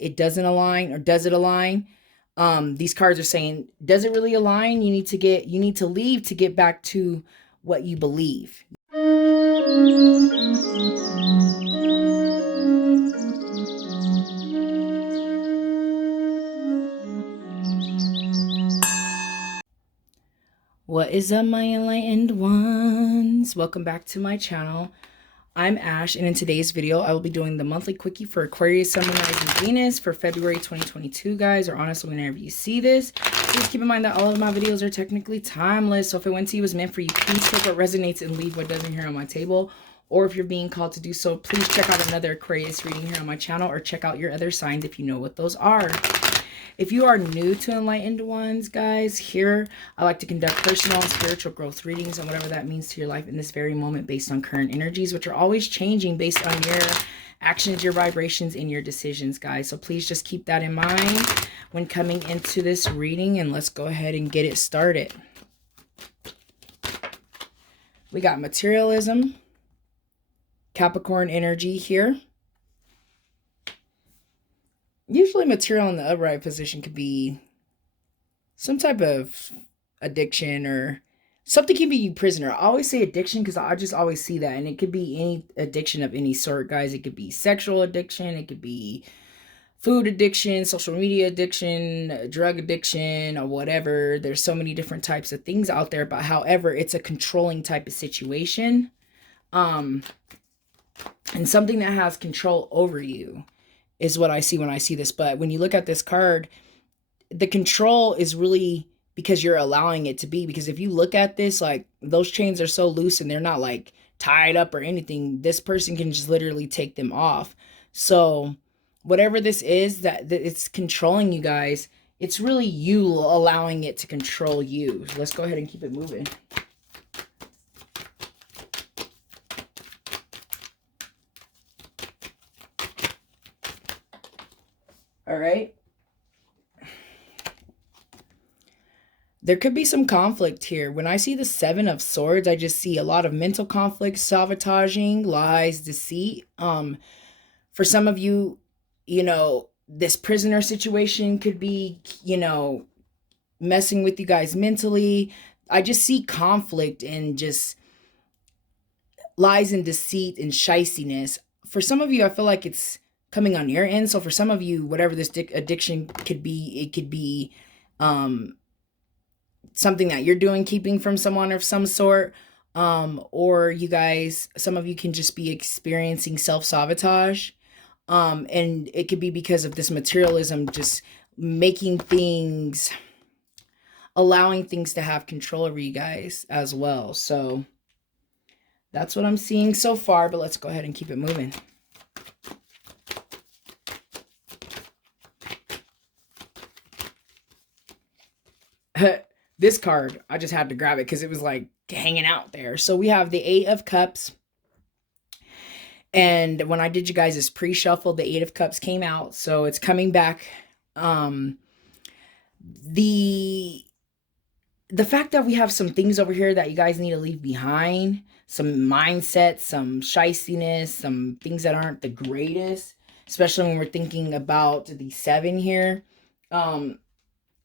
it doesn't align, or does it align? These cards are saying, does it really align? You need to leave to get back to what you believe. What is up, my enlightened ones? Welcome back to my channel. I'm Ash, and in today's video, I will be doing the monthly quickie for Aquarius, Sun, Moon, Rising, Venus for February 2022, guys, or honestly, whenever you see this. Please keep in mind that all of my videos are technically timeless, so if it went to you, it was meant for you. Please take what resonates and leave what doesn't here on my table. Or if you're being called to do so, please check out another Aquarius reading here on my channel, or check out your other signs if you know what those are. If you are new to Enlightened Ones, guys, here I like to conduct personal and spiritual growth readings and whatever that means to your life in this very moment based on current energies, which are always changing based on your actions, your vibrations, and your decisions, guys. So please just keep that in mind when coming into this reading, and let's go ahead and get it started. We got materialism, Capricorn energy here. Usually material in the upright position could be some type of addiction, or something can be you prisoner. I always say addiction because I just always see that. And it could be any addiction of any sort, guys. It could be sexual addiction. It could be food addiction, social media addiction, drug addiction, or whatever. There's so many different types of things out there. But however, it's a controlling type of situation. And something that has control over you is what I see when I see this. But when you look at this card, the control is really because you're allowing it to be. Because if you look at this, like, those chains are so loose and they're not like tied up or anything. This person can just literally take them off. So whatever this is that it's controlling you guys, it's really you allowing it to control you. So let's go ahead and keep it moving. All right. There could be some conflict here. When I see the Seven of Swords, I just see a lot of mental conflict, sabotaging, lies, deceit. For some of you, you know, this prisoner situation could be, you know, messing with you guys mentally. I just see conflict and just lies and deceit and shystiness. For some of you, I feel like it's coming on your end. So for some of you, whatever this addiction could be, it could be something that you're doing, keeping from someone of some sort. Or you guys, some of you can just be experiencing self-sabotage. And it could be because of this materialism, just making things, allowing things to have control over you guys as well. So that's what I'm seeing so far, but let's go ahead and keep it moving. This card, I just had to grab it because it was like hanging out there. So we have the Eight of Cups. And when I did you guys' pre-shuffle, the Eight of Cups came out. So it's coming back. The fact that we have some things over here that you guys need to leave behind. Some mindset, some shystiness, some things that aren't the greatest. Especially when we're thinking about the Seven here.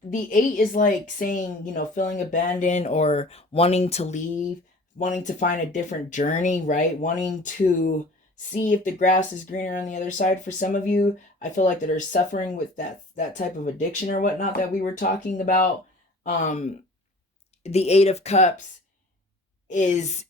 The Eight is like saying, you know, feeling abandoned or wanting to leave, wanting to find a different journey, right? Wanting to see if the grass is greener on the other side. For some of you, I feel like that are suffering with that type of addiction or whatnot that we were talking about. The Eight of Cups is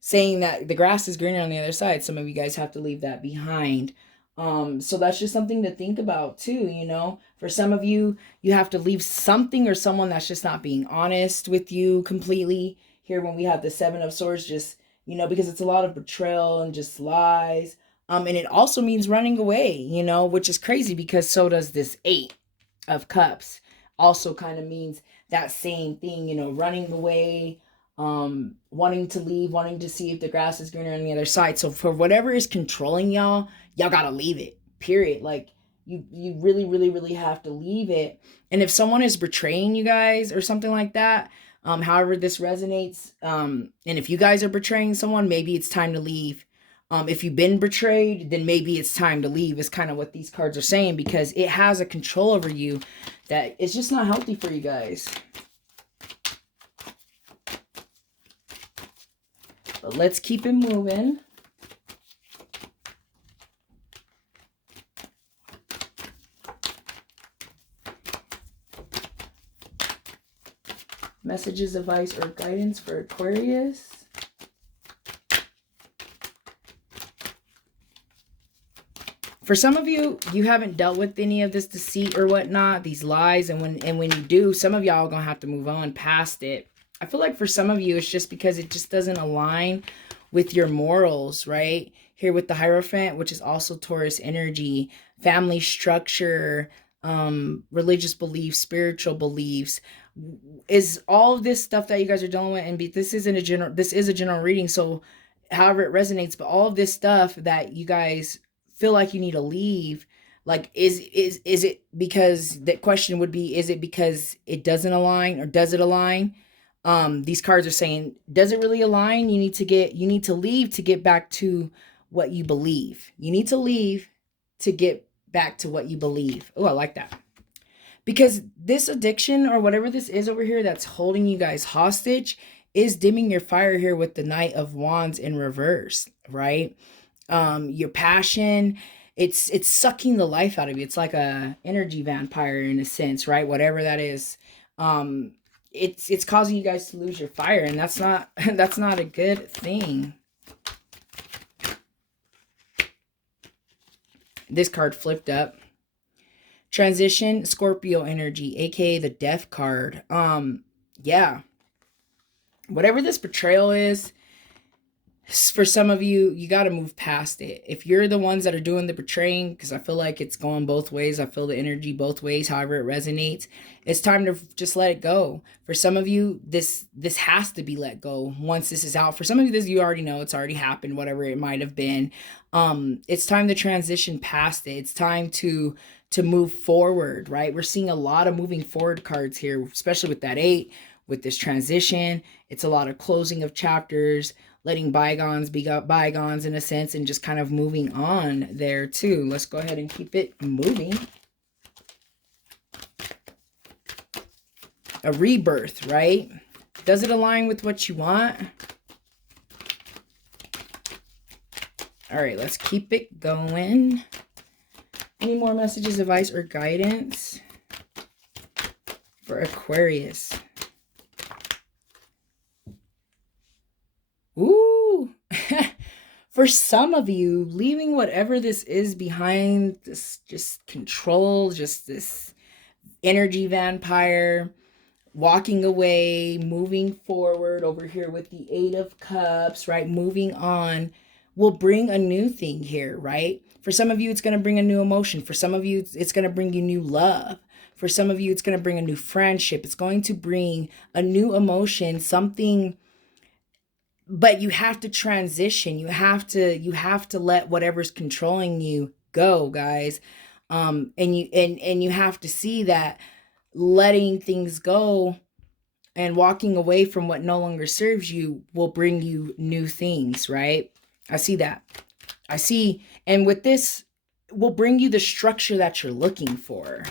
saying that the grass is greener on the other side. Some of you guys have to leave that behind. So that's just something to think about too, you know. For some of you, you have to leave something or someone that's just not being honest with you completely. Here when we have the Seven of Swords, just, you know, because it's a lot of betrayal and just lies. And it also means running away, you know, which is crazy because so does this Eight of Cups. Also kind of means that same thing, you know, running away, wanting to leave, wanting to see if the grass is greener on the other side. So for whatever is controlling y'all gotta leave it, period. Like you really, really, really have to leave it. And if someone is betraying you guys or something like that, however this resonates, and if you guys are betraying someone, maybe it's time to leave. If you've been betrayed, then maybe it's time to leave, is kind of what these cards are saying, because it has a control over you that it's just not healthy for you guys. But let's keep it moving. Messages, advice, or guidance for Aquarius. For some of you, you haven't dealt with any of this deceit or whatnot, these lies, and when you do, some of y'all are gonna have to move on past it. I feel like for some of you, it's just because it just doesn't align with your morals, right? Here with the Hierophant, which is also Taurus energy, family structure, religious beliefs, spiritual beliefs, is all of this stuff that you guys are dealing with. And this is a general reading, so however it resonates, but all of this stuff that you guys feel like you need to leave, like is it because, that question would be, is it because it doesn't align, or does it align? These cards are saying, does it really align? You need to leave to get back to what you believe. You need to leave to get back to what you believe. Oh, I like that. Because this addiction, or whatever this is over here that's holding you guys hostage, is dimming your fire here with the Knight of Wands in reverse, right? Your passion, it's sucking the life out of you. It's like a energy vampire in a sense, right? Whatever that is. It's causing you guys to lose your fire, and that's not a good thing. This card flipped up. Transition, Scorpio energy, aka the Death card. Yeah. Whatever this betrayal is, for some of you, you got to move past it. If you're the ones that are doing the betraying, because I feel like it's going both ways. I feel the energy both ways, however it resonates. It's time to just let it go. For some of you, this has to be let go once this is out. For some of you, this, you already know it's already happened, whatever it might have been. It's time to transition past it. It's time to move forward, right? We're seeing a lot of moving forward cards here, especially with that 8, with this transition. It's a lot of closing of chapters, letting bygones be bygones in a sense, and just kind of moving on there too. Let's go ahead and keep it moving. A rebirth, right? Does it align with what you want? All right, let's keep it going. Any more messages, advice, or guidance for Aquarius? Ooh. For some of you, leaving whatever this is behind, this just control, just this energy vampire, walking away, moving forward over here with the 8 of Cups, right? Moving on will bring a new thing here, right? For some of you, it's going to bring a new emotion. For some of you, it's going to bring you new love. For some of you, it's going to bring a new friendship. It's going to bring a new emotion, something. But you have to transition. You have to let whatever's controlling you go, guys. And you have to see that letting things go and walking away from what no longer serves you will bring you new things, right? I see that. I see, and with this will bring you the structure that you're looking for.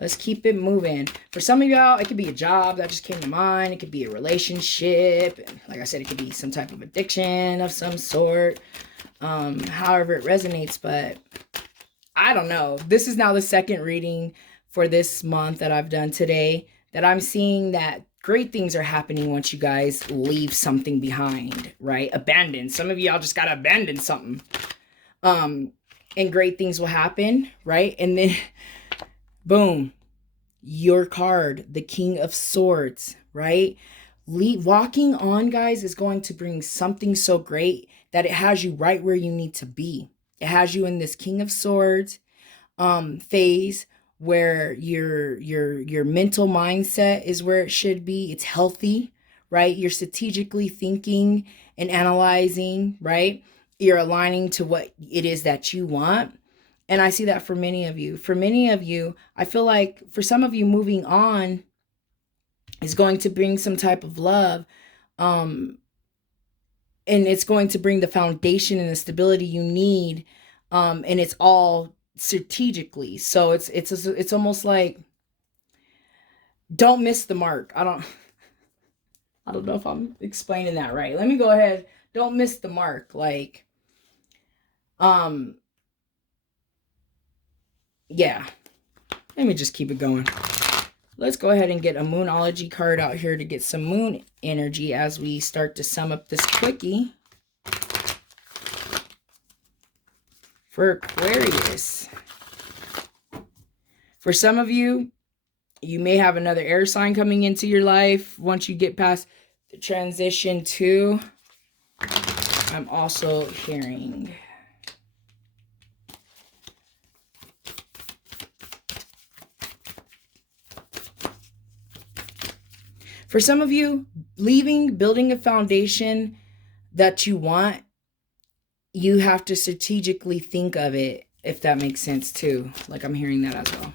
Let's keep it moving. For some of y'all, it could be a job that just came to mind. It could be a relationship. Like I said, it could be some type of addiction of some sort. However it resonates, but I don't know. This is now the second reading for this month that I've done today, that I'm seeing that great things are happening once you guys leave something behind, right? Abandon. Some of y'all just got to abandon something. And great things will happen, right? And then boom, your card, the King of Swords, right? Walking on, guys, is going to bring something so great that it has you right where you need to be. It has you in this King of Swords phase where your mental mindset is where it should be. It's healthy, right? You're strategically thinking and analyzing, right? You're aligning to what it is that you want. And I see that for many of you. For many of you, I feel like for some of you, moving on is going to bring some type of love. and it's going to bring the foundation and the stability you need. And it's all strategically. So it's almost like, don't miss the mark. I don't know if I'm explaining that right. Let me go ahead. Don't miss the mark. Like, yeah. Let me just keep it going. Let's go ahead and get a Moonology card out here to get some moon energy as we start to sum up this quickie. For Aquarius. For some of you, you may have another air sign coming into your life once you get past the transition too. I'm also hearing for some of you, building a foundation that you want, you have to strategically think of it, if that makes sense too. Like, I'm hearing that as well.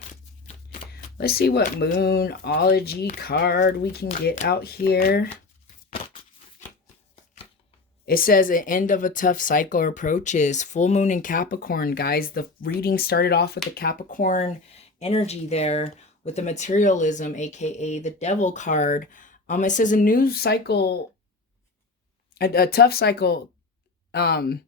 Let's see what Moonology card we can get out here. It says the end of a tough cycle approaches. Full moon in Capricorn, guys. The reading started off with the Capricorn energy there with the materialism, aka the devil card. It says a new cycle, a tough cycle, the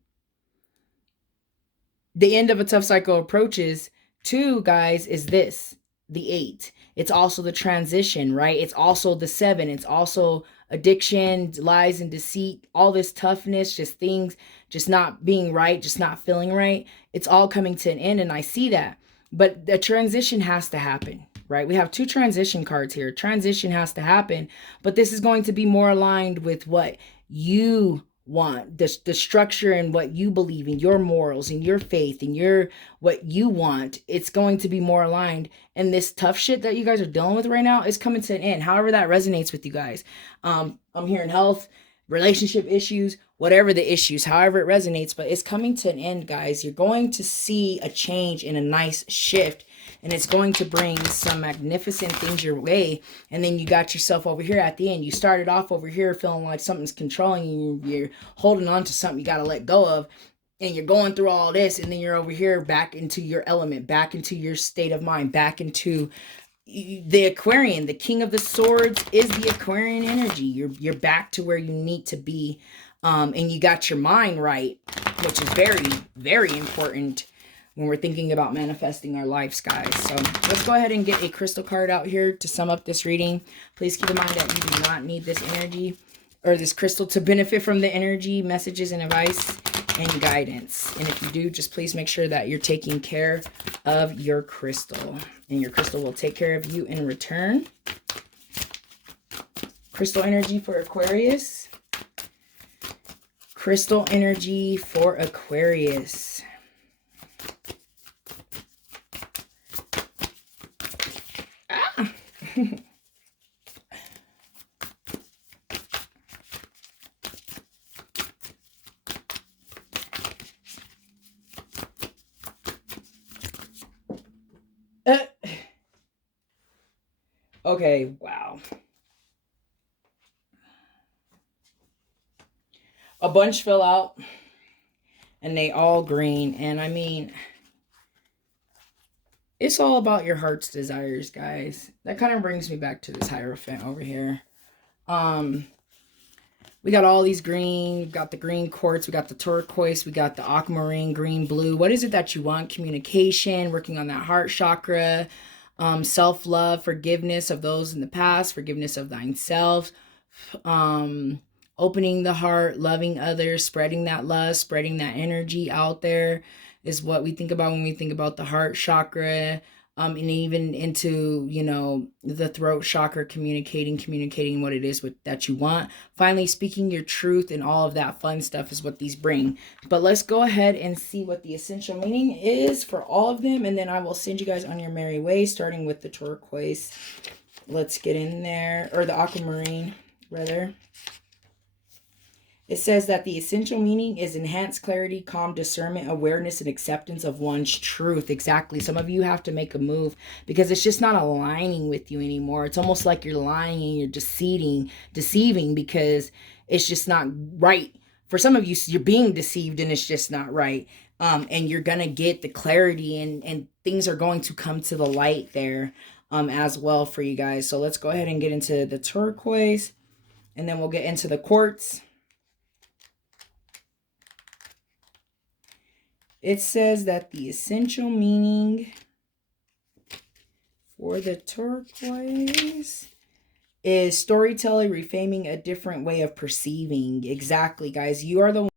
end of a tough cycle approaches. Two, guys, is this, the 8. It's also the transition, right? It's also the 7. It's also addiction, lies and deceit, all this toughness, just things, just not being right, just not feeling right. It's all coming to an end, and I see that. But the transition has to happen, right? We have 2 transition cards here. Transition has to happen, but this is going to be more aligned with what you want, the structure and what you believe in, your morals and your faith and your what you want. It's going to be more aligned, and this tough shit that you guys are dealing with right now is coming to an end, however that resonates with you guys. I'm hearing health, relationship issues, whatever the issues, however it resonates, but it's coming to an end, guys. You're going to see a change and a nice shift, and it's going to bring some magnificent things your way. And then you got yourself over here at the end. You started off over here feeling like something's controlling you. You're holding on to something you got to let go of. And you're going through all this. And then you're over here back into your element, back into your state of mind, back into the Aquarian. The King of the Swords is the Aquarian energy. You're back to where you need to be. And you got your mind right, which is very, very important when we're thinking about manifesting our lives, guys. So let's go ahead and get a crystal card out here to sum up this reading. Please keep in mind that you do not need this energy or this crystal to benefit from the energy, messages, and advice and guidance. And if you do, just please make sure that you're taking care of your crystal, and your crystal will take care of you in return. Crystal energy for Aquarius. Crystal energy for Aquarius. Okay, wow. A bunch fell out, and they all green. And I mean, it's all about your heart's desires, guys. That kind of brings me back to this Hierophant over here. We got all these green. We got the green quartz. We got the turquoise. We got the aquamarine, green, blue. What is it that you want? Communication, working on that heart chakra, self-love, forgiveness of those in the past, forgiveness of thyself, opening the heart, loving others, spreading that love, spreading that energy out there is what we think about when we think about the heart chakra. And even into, you know, the throat chakra, communicating what it is that you want. Finally, speaking your truth and all of that fun stuff is what these bring. But let's go ahead and see what the essential meaning is for all of them. And then I will send you guys on your merry way, starting with the turquoise. Let's get in there, or the aquamarine, rather. It says that the essential meaning is enhanced clarity, calm discernment, awareness, and acceptance of one's truth. Exactly. Some of you have to make a move because it's just not aligning with you anymore. It's almost like you're lying and you're deceiving because it's just not right for some of you, you're being deceived and it's just not right. And you're gonna get the clarity, and things are going to come to the light there as well for you guys. So let's go ahead and get into the turquoise, and then we'll get into the quartz. It says that the essential meaning for the turquoise is storytelling, reframing a different way of perceiving. Exactly, guys. You are the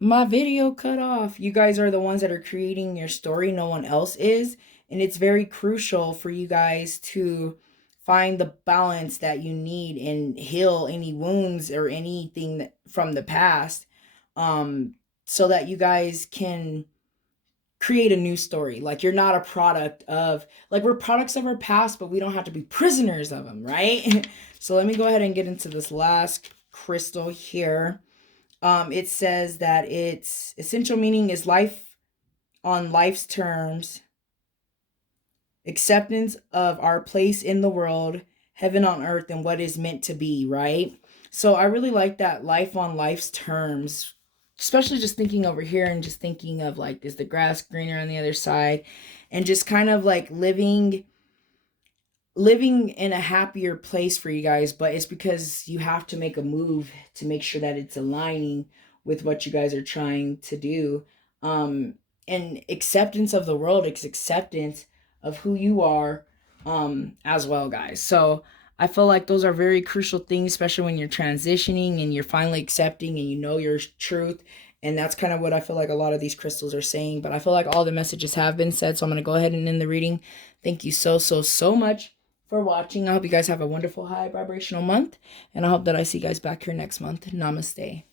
My video cut off. You guys are the ones that are creating your story. No one else is. And it's very crucial for you guys to find the balance that you need and heal any wounds or anything that, from the past, so that you guys can create a new story. Like, you're not a product of, like, we're products of our past, but we don't have to be prisoners of them, right? So let me go ahead and get into this last crystal here. It says that its essential meaning is life on life's terms, acceptance of our place in the world, heaven on earth, and what is meant to be, right? So I really like that, life on life's terms, especially just thinking over here and just thinking of, like, is the grass greener on the other side, and just kind of like living in a happier place for you guys. But it's because you have to make a move to make sure that it's aligning with what you guys are trying to do. And acceptance of the world, it's acceptance of who you are as well, guys. So I feel like those are very crucial things, especially when you're transitioning and you're finally accepting and you know your truth. And that's kind of what I feel like a lot of these crystals are saying. But I feel like all the messages have been said, so I'm going to go ahead and end the reading. Thank you so much for watching. I hope you guys have a wonderful high vibrational month, and I hope that I see you guys back here next month. Namaste.